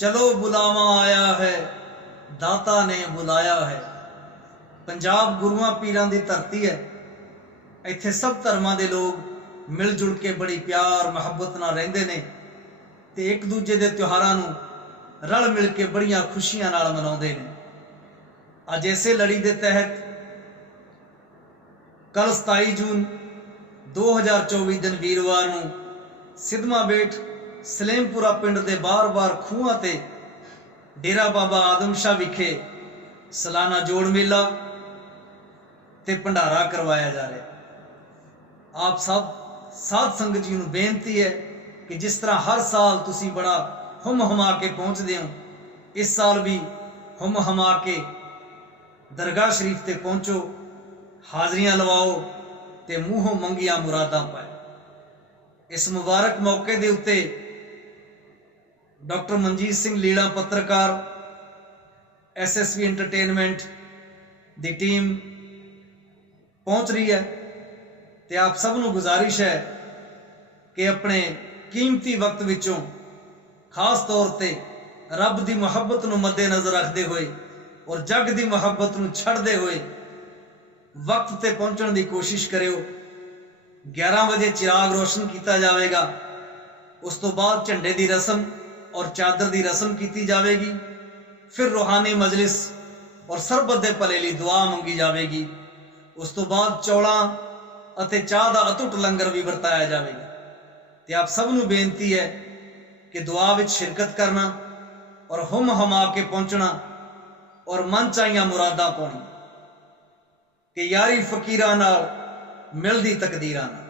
ਚਲੋ ਬੁਲਾਵਾ ਆਇਆ ਹੈ, ਦਾਤਾ ਨੇ ਬੁਲਾਇਆ ਹੈ। ਪੰਜਾਬ ਗੁਰੂਆਂ ਪੀਰਾਂ ਦੀ ਧਰਤੀ ਹੈ। ਇੱਥੇ ਸਭ ਧਰਮਾਂ ਦੇ ਲੋਕ ਮਿਲ ਜੁਲ ਕੇ ਬੜੀ ਪਿਆਰ, ਮੁਹੱਬਤ ਨਾਲ ਰਹਿੰਦੇ ਨੇ ਤੇ ਇੱਕ ਦੂਜੇ ਦੇ ਤਿਉਹਾਰਾਂ ਨੂੰ ਰਲ ਮਿਲ ਕੇ ਬੜੀਆਂ ਖੁਸ਼ੀਆਂ ਨਾਲ ਮਨਾਉਂਦੇ ਨੇ। ਅੱਜ ਇਸੇ ਲੜੀ ਦੇ ਤਹਿਤ ਕੱਲ 27 ਜੂਨ 2024 ਦਿਨ ਵੀਰਵਾਰ ਨੂੰ ਸਿਧਮਾ ਬੇਟ ਸਲੇਮਪੁਰਾ ਪਿੰਡ ਦੇ ਬਾਰ-ਬਾਰ ਖੂਹਾਂ ਤੇ ਡੇਰਾ ਬਾਬਾ ਆਦਮ ਸ਼ਾਹ ਵਿਖੇ ਸਲਾਨਾ ਜੋੜ ਮੇਲਾ ਤੇ ਭੰਡਾਰਾ ਕਰਵਾਇਆ ਜਾ ਰਿਹਾ ਆਪ ਸਭ ਸਾਧ ਸੰਗਤ ਜੀ ਨੂੰ ਬੇਨਤੀ ਹੈ ਕਿ ਜਿਸ ਤਰ੍ਹਾਂ ਹਰ ਸਾਲ ਤੁਸੀਂ ਬੜਾ ਹਮ ਹਮਾ ਕੇ ਪਹੁੰਚਦੇ ਹੋ, ਇਸ ਸਾਲ ਵੀ ਹਮ ਹਮਾ ਕੇ ਦਰਗਾਹ ਸ਼ਰੀਫ ਤੇ ਪਹੁੰਚੋ, ਹਾਜ਼ਰੀਆਂ ਲਵਾਓ ਤੇ ਮੂੰਹੋਂ ਮੰਗੀਆਂ ਮੁਰਾਦਾਂ ਪਾਏ ਇਸ ਮੁਬਾਰਕ ਮੌਕੇ ਦੇ ਉੱਤੇ ਡਾਕਟਰ ਮਨਜੀਤ ਸਿੰਘ ਲੀਲਾ, ਪੱਤਰਕਾਰ ਐਸਐਸਵੀ ਐਂਟਰਟੇਨਮੈਂਟ ਦੀ ਟੀਮ ਪਹੁੰਚ ਰਹੀ ਹੈ ਤੇ ਆਪ ਸਭ ਨੂੰ ਗੁਜ਼ਾਰਿਸ਼ ਹੈ ਕਿ ਆਪਣੇ ਕੀਮਤੀ ਵਕਤ ਵਿੱਚੋਂ ਖਾਸ ਤੌਰ ਤੇ ਰੱਬ ਦੀ ਮੁਹੱਬਤ ਨੂੰ ਮੱਦੇਨਜ਼ਰ ਰੱਖਦੇ ਹੋਏ ਔਰ ਜੱਗ ਦੀ ਮੁਹੱਬਤ ਨੂੰ ਛੱਡਦੇ ਹੋਏ ਵਕਤ ਤੇ ਪਹੁੰਚਣ ਦੀ ਕੋਸ਼ਿਸ਼ ਕਰਿਓ। 11 ਵਜੇ ਚਿਰਾਗ ਰੋਸ਼ਨ ਕੀਤਾ ਜਾਵੇਗਾ। ਉਸ ਤੋਂ ਬਾਅਦ ਝੰਡੇ ਦੀ ਰਸਮ ਔਰ ਚਾਦਰ ਦੀ ਰਸਮ ਕੀਤੀ ਜਾਵੇਗੀ। ਫਿਰ ਰੂਹਾਨੀ ਮਜਲਿਸ ਔਰ ਸਰਬਤ ਦੇ ਭਲੇ ਲਈ ਦੁਆ ਮੰਗੀ ਜਾਵੇਗੀ। ਉਸ ਤੋਂ ਬਾਅਦ ਚੌਲਾਂ ਅਤੇ ਚਾਹ ਦਾ ਅਟੁੱਟ ਲੰਗਰ ਵੀ ਵਰਤਾਇਆ ਜਾਵੇਗਾ। ਤੇ ਆਪ ਸਭ ਨੂੰ ਬੇਨਤੀ ਹੈ ਕਿ ਦੁਆ ਵਿੱਚ ਸ਼ਿਰਕਤ ਕਰਨਾ ਔਰ ਹਮ ਹਮਾ ਕੇ ਪਹੁੰਚਣਾ ਔਰ ਮਨ ਚਾਹੀਆਂ ਮੁਰਾਦਾਂ ਪਾਉਣੀ ਕਿ ਯਾਰੀ ਫਕੀਰਾਂ ਨਾਲ ਮਿਲਦੀ ਤਕਦੀਰਾਂ ਨਾਲ।